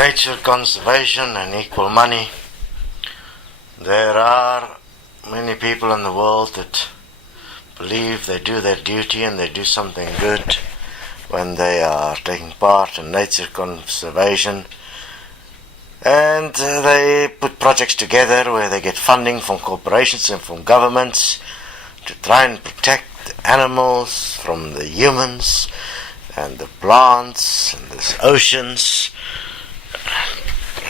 nature conservation and equal money. There are many people in the world that believe they do their duty and they do something good when they are taking part in nature conservation, and they put projects together where they get funding from corporations and from governments to try and protect the animals from the humans and the plants and the oceans.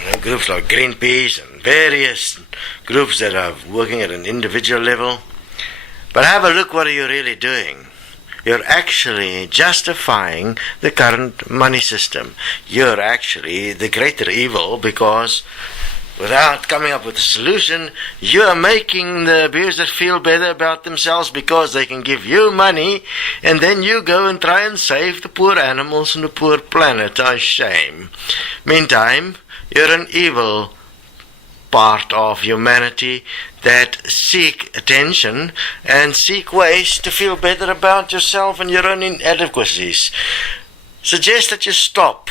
And groups like Greenpeace and various groups that are working at an individual level. But have a look, what are you really doing? You're actually justifying the current money system. You're actually the greater evil, because without coming up with a solution, you are making the abuser feel better about themselves because they can give you money, and then you go and try and save the poor animals and the poor planet. A shame. Meantime, you're an evil part of humanity that seek attention and seek ways to feel better about yourself and your own inadequacies. Suggest that you stop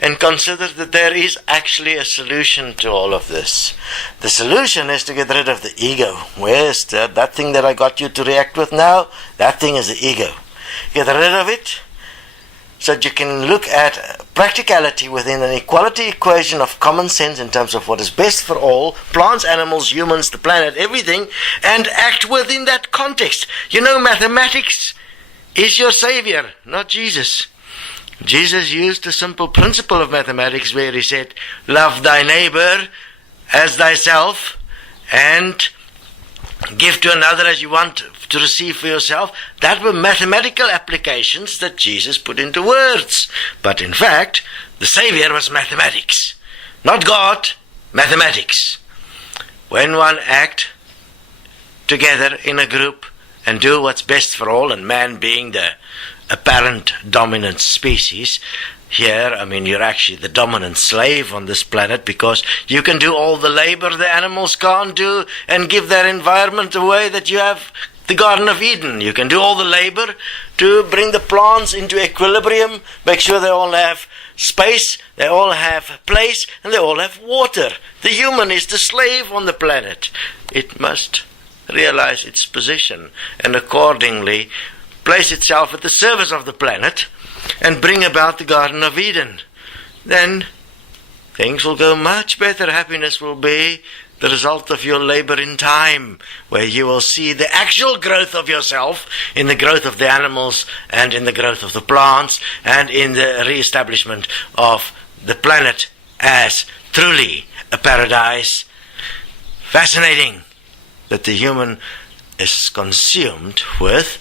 and consider that there is actually a solution to all of this. The solution is to get rid of the ego. Where's that thing that I got you to react with now? That thing is the ego. Get rid of it so that you can look at practicality within an equality equation of common sense in terms of what is best for all, plants, animals, humans, the planet, everything, and act within that context. You know, mathematics is your savior, not Jesus. Jesus used a simple principle of mathematics where he said, love thy neighbor as thyself, and give to another as you want to receive for yourself. That were mathematical applications that Jesus put into words. But in fact, the Savior was mathematics. Not God, mathematics. When one act together in a group and do what's best for all, and man being the apparent dominant species, here, I mean, you're actually the dominant slave on this planet, because you can do all the labor the animals can't do and give their environment the way that you have the Garden of Eden. You can do all the labor to bring the plants into equilibrium, make sure they all have space, they all have place, and they all have water. The human is the slave on the planet. It must realize its position and accordingly place itself at the service of the planet and bring about the Garden of Eden. Then things will go much better. Happiness will be the result of your labor in time, where you will see the actual growth of yourself in the growth of the animals and in the growth of the plants and in the re-establishment of the planet as truly a paradise. Fascinating that the human is consumed with,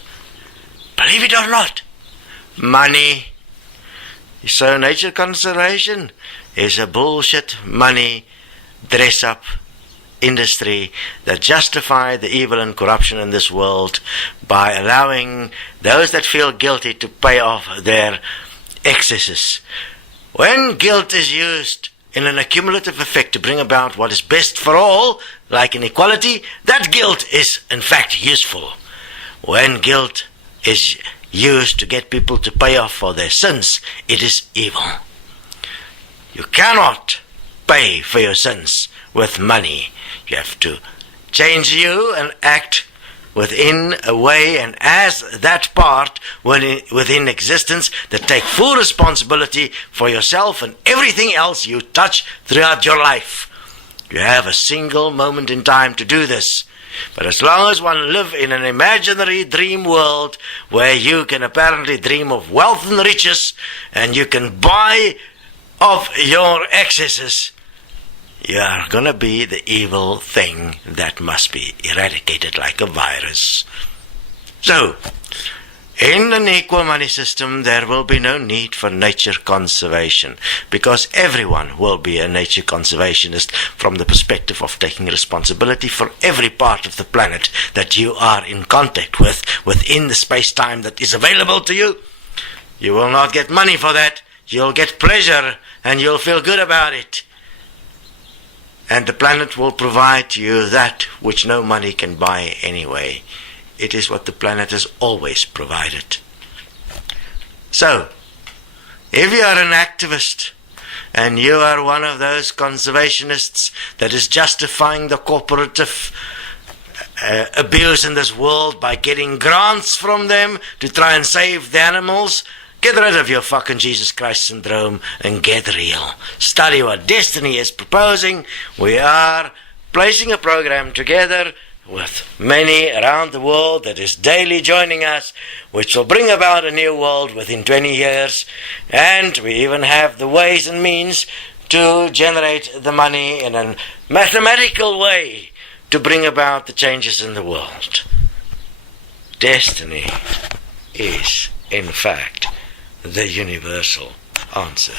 believe it or not, money. So nature conservation is a bullshit money dress-up industry that justify the evil and corruption in this world by allowing those that feel guilty to pay off their excesses. When guilt is used in an accumulative effect to bring about what is best for all, like inequality, that guilt is in fact useful. When guilt is used to get people to pay off for their sins, it is evil. You cannot pay for your sins with money. You have to change you and act within a way and as that part within existence that take full responsibility for yourself and everything else you touch throughout your life. You have a single moment in time to do this. But as long as one live in an imaginary dream world where you can apparently dream of wealth and riches and you can buy off your excesses, you are going to be the evil thing that must be eradicated like a virus. So, in an equal money system, there will be no need for nature conservation, because everyone will be a nature conservationist from the perspective of taking responsibility for every part of the planet that you are in contact with within the space-time that is available to you. You will not get money for that. You'll get pleasure and you'll feel good about it. And the planet will provide to you that which no money can buy anyway. It is what the planet has always provided. So, if you are an activist and you are one of those conservationists that is justifying the corporative abuse in this world by getting grants from them to try and save the animals, get rid of your fucking Jesus Christ syndrome and get real. Study what Destiny is proposing. We are placing a program together with many around the world that is daily joining us, which will bring about a new world within 20 years. And we even have the ways and means to generate the money in a mathematical way to bring about the changes in the world. Destiny is, in fact, the universal answer.